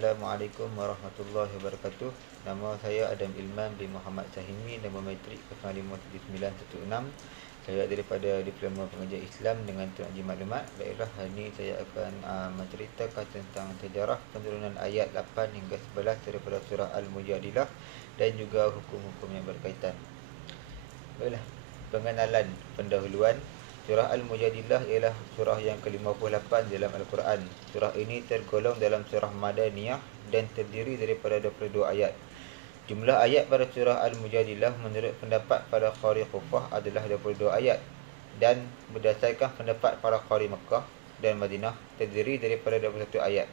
Assalamualaikum warahmatullahi wabarakatuh. Nama saya Adam Ilman bin Muhammad Sahimi, nama matrik 057916. Saya daripada Diploma Pengajian Islam dengan Teknologi Maklumat. Baiklah, hari ini saya akan menceritakan tentang sejarah penurunan ayat 8 hingga 11 daripada surah Al-Mujadilah dan juga hukum-hukum yang berkaitan. Baiklah, pengenalan pendahuluan. Surah Al-Mujadilah ialah surah yang ke-58 dalam Al-Quran. Surah ini tergolong dalam surah Madaniyah dan terdiri daripada 22 ayat. Jumlah ayat pada surah Al-Mujadilah menurut pendapat para qari Kufah adalah 22 ayat, dan berdasarkan pendapat para qari Mekah dan Madinah terdiri daripada 21 ayat.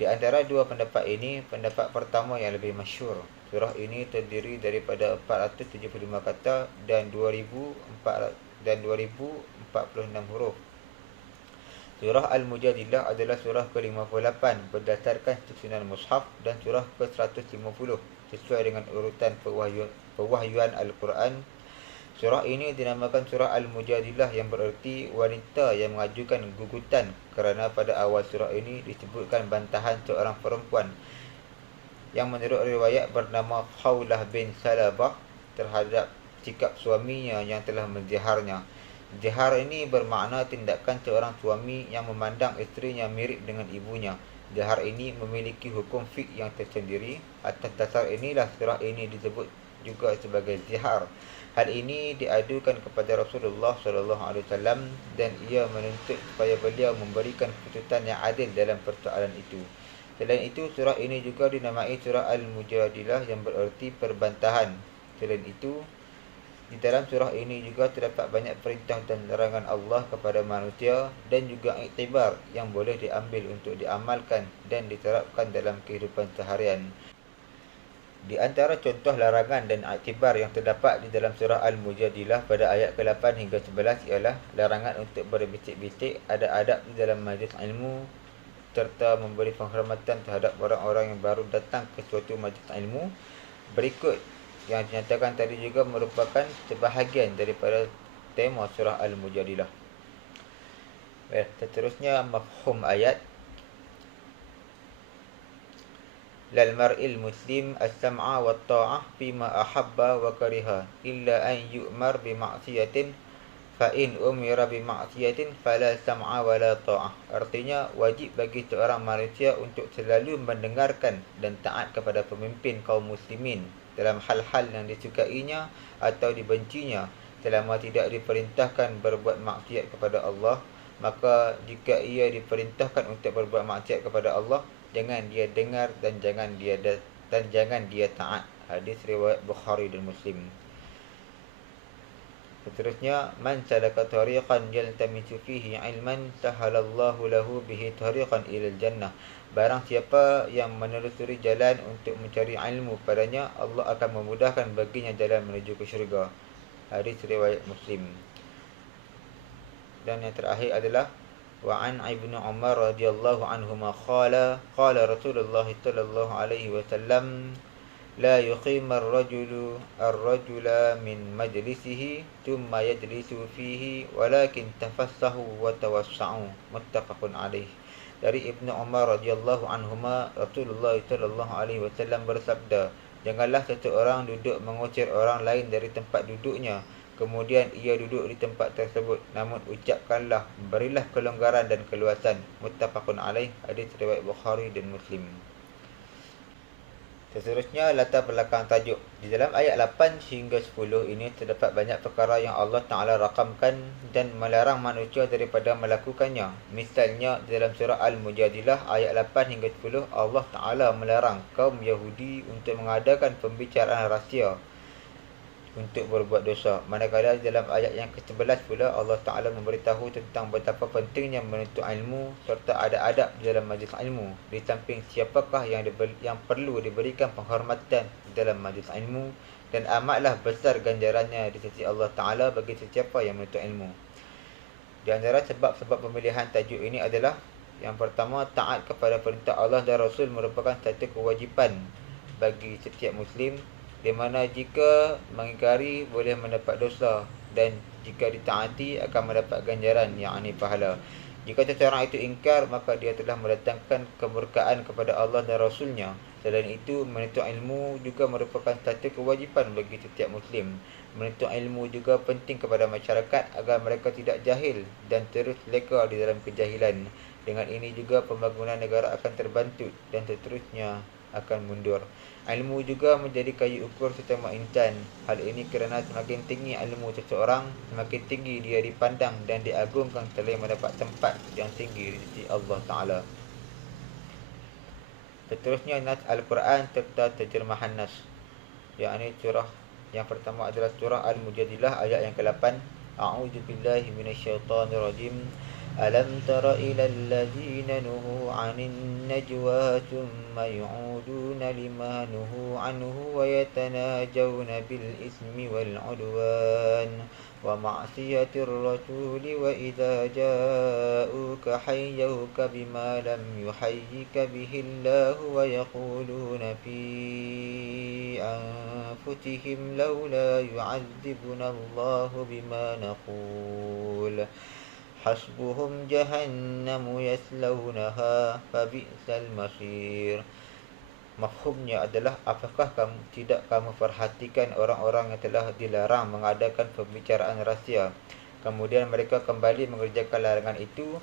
Di antara dua pendapat ini, pendapat pertama yang lebih masyhur. Surah ini terdiri daripada 475 kata dan 2046 huruf. Surah Al-Mujadilah adalah surah ke-58 berdasarkan susunan mushaf dan surah ke-150 sesuai dengan urutan pewahyuan Al-Quran. Surah ini dinamakan surah Al-Mujadilah yang bererti wanita yang mengajukan gugutan, kerana pada awal surah ini disebutkan bantahan seorang perempuan yang menurut riwayat bernama Khawlah bin Salabah terhadap sikap suaminya yang telah menziharnya. Zihar ini bermakna tindakan seorang suami yang memandang isterinya mirip dengan ibunya. Zihar ini memiliki hukum fiqh yang tersendiri. Atas dasar inilah surah ini disebut juga sebagai zihar. Hal ini diadukan kepada Rasulullah SAW dan ia menuntut supaya beliau memberikan keputusan yang adil dalam persoalan itu. Selain itu, surah ini juga dinamai surah Al-Mujadilah yang bererti perbantahan. Selain itu, di dalam surah ini juga terdapat banyak perintah dan larangan Allah kepada manusia dan juga iktibar yang boleh diambil untuk diamalkan dan diterapkan dalam kehidupan seharian. Di antara contoh larangan dan iktibar yang terdapat di dalam surah Al-Mujadilah pada ayat ke-8 hingga 11 ialah larangan untuk berbisik-bisik, ada adab di dalam majlis ilmu, serta memberi penghormatan terhadap orang-orang yang baru datang ke suatu majlis ilmu. Berikut yang dinyatakan tadi juga merupakan sebahagian daripada tema surah Al-Mujadilah. Seterusnya, mafhum ayat. Lal mar'il muslim as-sam'a wa ta'ah fima ahabba wa kariha illa an yu'mar bi ma'siyatin fa in umira bi ma'siyatin fala sam'a wa la ta'ah. Artinya, wajib bagi seorang manusia untuk selalu mendengarkan dan taat kepada pemimpin kaum muslimin dalam hal-hal yang disukainya atau dibencinya, selama tidak diperintahkan berbuat maksiat kepada Allah. Maka jika ia diperintahkan untuk berbuat maksiat kepada Allah, jangan dia dengar dan jangan dia taat. Hadis riwayat Bukhari dan Muslim. Seterusnya, man salaka tariqan yaltamisu fihi ilman sahalallahu lahu bihi tariqan ilal jannah. Barang siapa yang menelusuri jalan untuk mencari ilmu padanya, Allah akan memudahkan baginya jalan menuju ke syurga. Hadis riwayat Muslim. Dan yang terakhir adalah wa an Ibnu Umar radhiyallahu anhuma qala Rasulullah sallallahu alaihi wasallam la yuqimar ar-rajula min majlisihi thumma yajlisu fihi walakin tafassahu wa tawassa'u. Muttafaqun alaih. Dari Ibnu Umar radhiyallahu anhuma, Rasulullah sallallahu alaihi wasallam bersabda, janganlah seseorang duduk mengusir orang lain dari tempat duduknya, kemudian ia duduk di tempat tersebut, namun ucapkanlah, berilah kelonggaran dan keluasan. Muttafaqun alaih. Hadis riwayat Bukhari dan Muslim. Seterusnya, latar belakang tajuk. Di dalam ayat 8 hingga 10 ini terdapat banyak perkara yang Allah Ta'ala rakamkan dan melarang manusia daripada melakukannya. Misalnya, di dalam surah Al-Mujadilah ayat 8 hingga 10, Allah Ta'ala melarang kaum Yahudi untuk mengadakan pembicaraan rahsia untuk berbuat dosa. Manakala dalam ayat yang ke-11 pula, Allah Ta'ala memberitahu tentang betapa pentingnya menuntut ilmu serta ada adab dalam majlis ilmu. Di samping siapakah yang perlu diberikan penghormatan dalam majlis ilmu, dan amatlah besar ganjarannya di sisi Allah Ta'ala bagi sesiapa yang menuntut ilmu. Di antara sebab-sebab pemilihan tajuk ini adalah, yang pertama, taat kepada perintah Allah dan Rasul merupakan satu kewajipan bagi setiap Muslim, di mana jika mengingkari boleh mendapat dosa dan jika ditaati akan mendapat ganjaran, yakni pahala. Jika seseorang itu ingkar, maka dia telah mendatangkan kemurkaan kepada Allah dan Rasulnya. Selain itu, menuntut ilmu juga merupakan satu kewajipan bagi setiap Muslim. Menuntut ilmu juga penting kepada masyarakat agar mereka tidak jahil dan terus leka di dalam kejahilan. Dengan ini juga pembangunan negara akan terbantu dan seterusnya akan mundur. Ilmu juga menjadi kayu ukur sesama insan. Hal ini kerana semakin tinggi ilmu seseorang, semakin tinggi dia dipandang dan diagungkan selain mendapat tempat yang tinggi di sisi Allah Ta'ala. Seterusnya nas Al-Quran serta terjemahan nas. Yang ini surah yang pertama adalah surah Al-Mujadilah ayat yang ke-8. A'udzu billahi minasyaitonir rajim. ألم تر إلى الذين نهوا عن النجوى ثم يعودون لما نهوا عنه ويتناجون بالإثم والعدوان ومعصية الرسول وإذا جاءوك حيوك بما لم يحيك به الله ويقولون في أنفسهم لولا يعذبنا الله بما نقول Hasbuhum jahannamu yaslaunaha fabi'sal masir. Mafhumnya adalah, apakah tidak kamu perhatikan orang-orang yang telah dilarang mengadakan pembicaraan rahsia, kemudian mereka kembali mengerjakan larangan itu,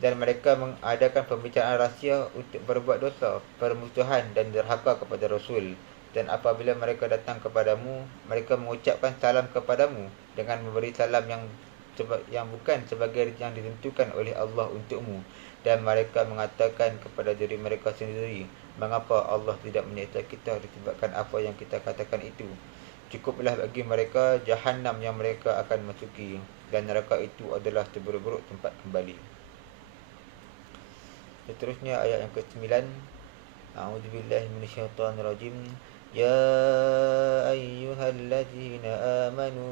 dan mereka mengadakan pembicaraan rahsia untuk berbuat dosa, permusuhan dan derhaka kepada Rasul. Dan apabila mereka datang kepadamu, mereka mengucapkan salam kepadamu dengan memberi salam yang bukan sebagai yang ditentukan oleh Allah untukmu, dan mereka mengatakan kepada diri mereka sendiri, mengapa Allah tidak menyiksa kita disebabkan apa yang kita katakan itu. Cukuplah bagi mereka Jahannam yang mereka akan masuki, dan neraka itu adalah seburuk-buruk tempat kembali. Seterusnya ayat yang ke-9. A'udzubillahi minasyaitonirrajim. Ya ayyuhallazina amanu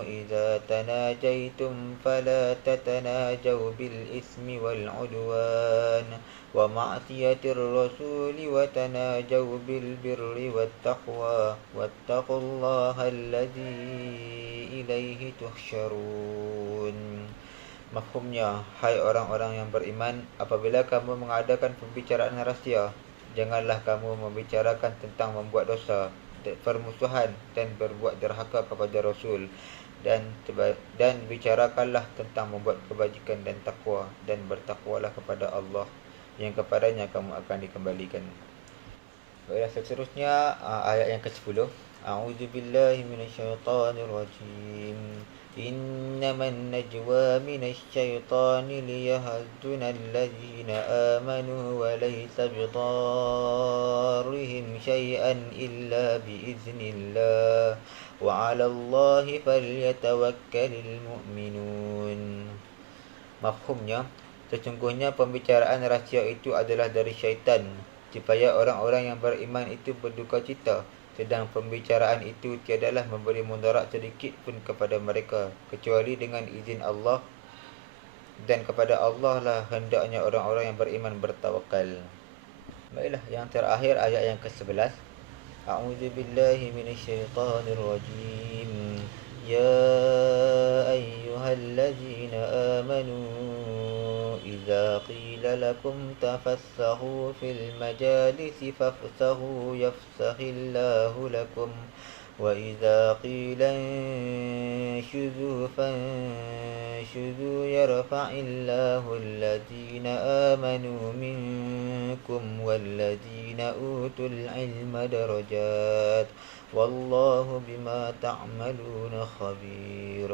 إذا تناجيتم فلا تتناجوا بالإثم والعدوان ومعصية الرسول وتناجوا بالبر والتقوى واتقوا الله الذي إليه تحشرون. Mafhumnya, hai orang-orang yang beriman, apabila kamu mengadakan pembicaraan rahsia, janganlah kamu membicarakan tentang membuat dosa, permusuhan dan berbuat derhaka kepada Rasul. Dan bicarakanlah tentang membuat kebajikan dan takwa, dan bertakwalah kepada Allah yang kepadanya kamu akan dikembalikan. Baiklah, seterusnya ayat yang ke-10. A'udzubillahi minasyaitonirrajim. Innaman najwa minasyaitani liyahduna allazina amanu wa laysa bidarrihim syai'an illa biiznillah wa 'ala Allahi falyatawakkalul mu'minun. Mafhumnya, sesungguhnya pembicaraan rahsia itu adalah dari syaitan, supaya orang-orang yang beriman itu berduka cita, sedang pembicaraan itu tiadalah memberi mudarat sedikit pun kepada mereka, kecuali dengan izin Allah, dan kepada Allah lah hendaknya orang-orang yang beriman bertawakal. Baiklah, yang terakhir ayat yang ke-11. أعوذ بالله من الشيطان الرجيم يا أيها الذين آمنوا إذا قيل لكم تفسحوا في المجالس فافسحوا يفسح الله لكم وإذا قيل انشزوا فانشزوا يرفع الله الذين آمنوا منكم والذين أوتوا العلم درجات والله بما تعملون خبير.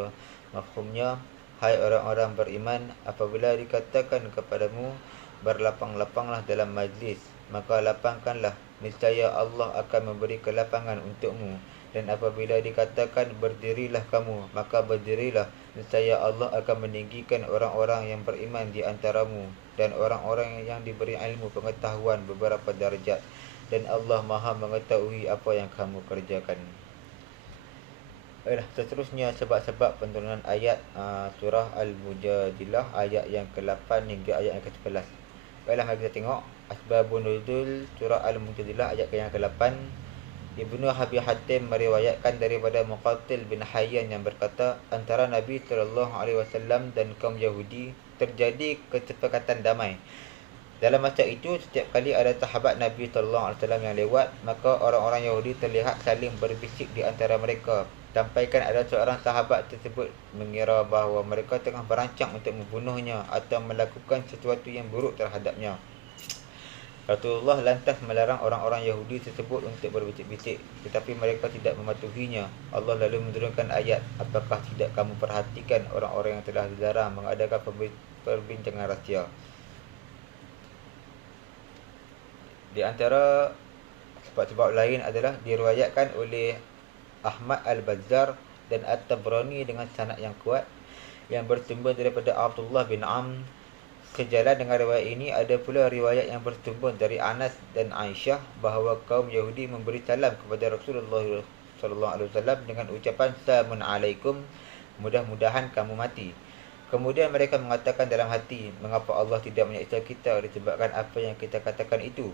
Mafhumnya, hai orang-orang beriman, apabila dikatakan kepadamu berlapang-lapanglah dalam majlis, maka lapangkanlah, niscaya Allah akan memberi kelapangan untukmu. Dan apabila dikatakan berdirilah kamu, maka berdirilah, niscaya Allah akan meninggikan orang-orang yang beriman di antaramu dan orang-orang yang diberi ilmu pengetahuan beberapa darjat, dan Allah Maha mengetahui apa yang kamu kerjakan. Baiklah, seterusnya sebab-sebab penurunan ayat surah Al-Mujadilah ayat yang ke-8 hingga ayat yang ke-11. Baiklah, mari kita tengok asbabun nuzul surah Al-Mujadilah ayat yang ke-8. Ibnu Abi Hatim meriwayatkan daripada Muqatil bin Hayyan yang berkata, antara Nabi SAW dan kaum Yahudi terjadi kesepakatan damai. Dalam masa itu, setiap kali ada sahabat Nabi SAW yang lewat, maka orang-orang Yahudi terlihat saling berbisik di antara mereka. Sampaikan ada seorang sahabat tersebut mengira bahawa mereka tengah berancang untuk membunuhnya atau melakukan sesuatu yang buruk terhadapnya. Rasulullah lantas melarang orang-orang Yahudi tersebut untuk berbisik-bisik, tetapi mereka tidak mematuhinya. Allah lalu menurunkan ayat, apakah tidak kamu perhatikan orang-orang yang telah dilarang mengadakan perbincangan rahsia. Di antara sebab-sebab lain adalah diriwayatkan oleh Ahmad Al-Bazzar dan At-Tabrani dengan sanad yang kuat yang bersumber daripada Abdullah bin Amr. Sejalan dengan riwayat ini, ada pula riwayat yang bersumber dari Anas dan Aisyah bahawa kaum Yahudi memberi salam kepada Rasulullah SAW dengan ucapan Salamun alaikum, mudah-mudahan kamu mati. Kemudian mereka mengatakan dalam hati, mengapa Allah tidak menyiksa kita disebabkan apa yang kita katakan itu.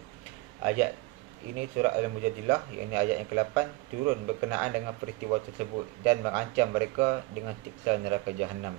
Ayat ini surah Al-Mujadilah, iaitu ayat yang ke-8, turun berkenaan dengan peristiwa tersebut dan mengancam mereka dengan siksa neraka Jahannam.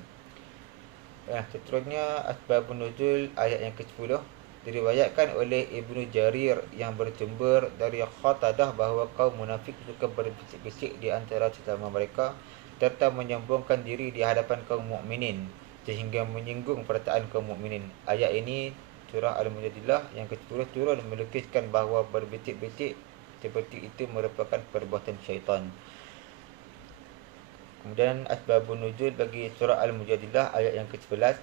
Seterusnya, Asbabun Nuzul ayat yang ke-10 diriwayatkan oleh Ibnu Jarir yang bersumber dari Qatadah bahawa kaum munafik suka berbisik-bisik di antara sesama mereka serta menyombongkan diri di hadapan kaum mukminin sehingga menyinggung perkataan kaum mukminin. Ayat ini surah Al-Mujadilah yang ke-10 turun melukiskan bahawa berbisik-bisik seperti itu merupakan perbuatan syaitan. Kemudian asbabun nuzul bagi surah Al-Mujadilah ayat yang ke-11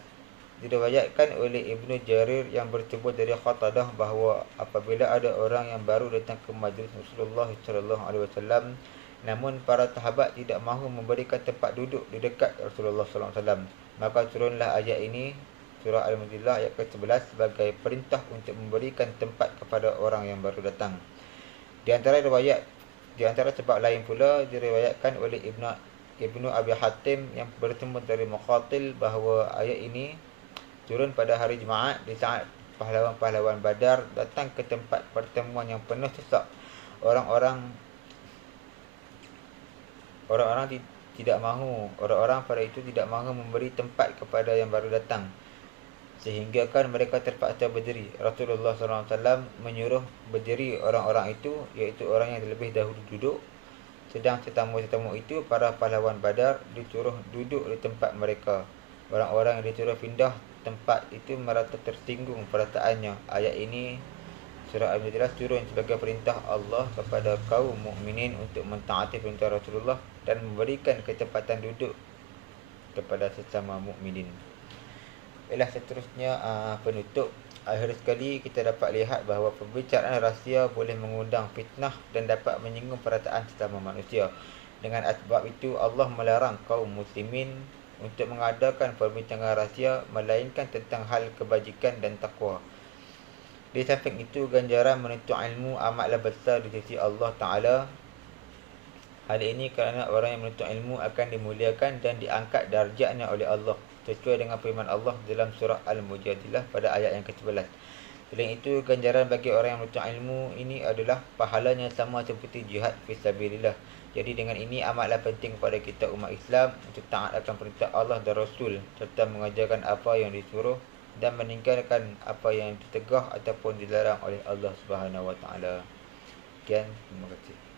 diriwayatkan oleh Ibnu Jarir yang bersumber dari Qatadah bahawa apabila ada orang yang baru datang ke majlis Rasulullah SAW, namun para sahabat tidak mahu memberikan tempat duduk di dekat Rasulullah SAW, maka turunlah ayat ini, surah Al-Mujadilah ayat ke-11 sebagai perintah untuk memberikan tempat kepada orang yang baru datang. Di antara sebab lain pula diriwayatkan oleh Ibnu Abi Hatim yang bersumber dari Muqatil bahawa ayat ini turun pada hari Jumaat di saat pahlawan-pahlawan Badar datang ke tempat pertemuan yang penuh sesak. Orang-orang pada itu tidak mahu memberi tempat kepada yang baru datang, sehingga kan mereka terpaksa berdiri. Rasulullah SAW menyuruh berdiri orang-orang itu, iaitu orang yang lebih dahulu duduk. Sedang tetamu-tetamu itu, para pahlawan Badar disuruh duduk di tempat mereka. Orang-orang yang disuruh pindah tempat itu merasa tersinggung perasaannya. Ayat ini surah Al-Mujadilah turun sebagai perintah Allah kepada kaum mukminin untuk mentaati perintah Rasulullah dan memberikan ketepatan duduk kepada sesama mukminin. Seterusnya penutup. Akhir sekali kita dapat lihat bahawa pembicaraan rahsia boleh mengundang fitnah dan dapat menyinggung perasaan sesama manusia. Dengan sebab itu Allah melarang kaum muslimin untuk mengadakan perbincangan rahsia melainkan tentang hal kebajikan dan takwa. Di samping itu, ganjaran menuntut ilmu amatlah besar di sisi Allah Ta'ala. Hal ini kerana orang yang menuntut ilmu akan dimuliakan dan diangkat darjatnya oleh Allah, sesuai dengan firman Allah dalam surah Al-Mujadilah pada ayat yang ke-11. Selain itu, ganjaran bagi orang yang menuntut ilmu ini adalah pahalanya sama seperti jihad fisabilillah. Jadi dengan ini amatlah penting kepada kita umat Islam untuk taat akan perintah Allah dan Rasul serta mengajarkan apa yang disuruh dan meninggalkan apa yang ditegah ataupun dilarang oleh Allah Subhanahu Wa Taala. Sekian, terima kasih.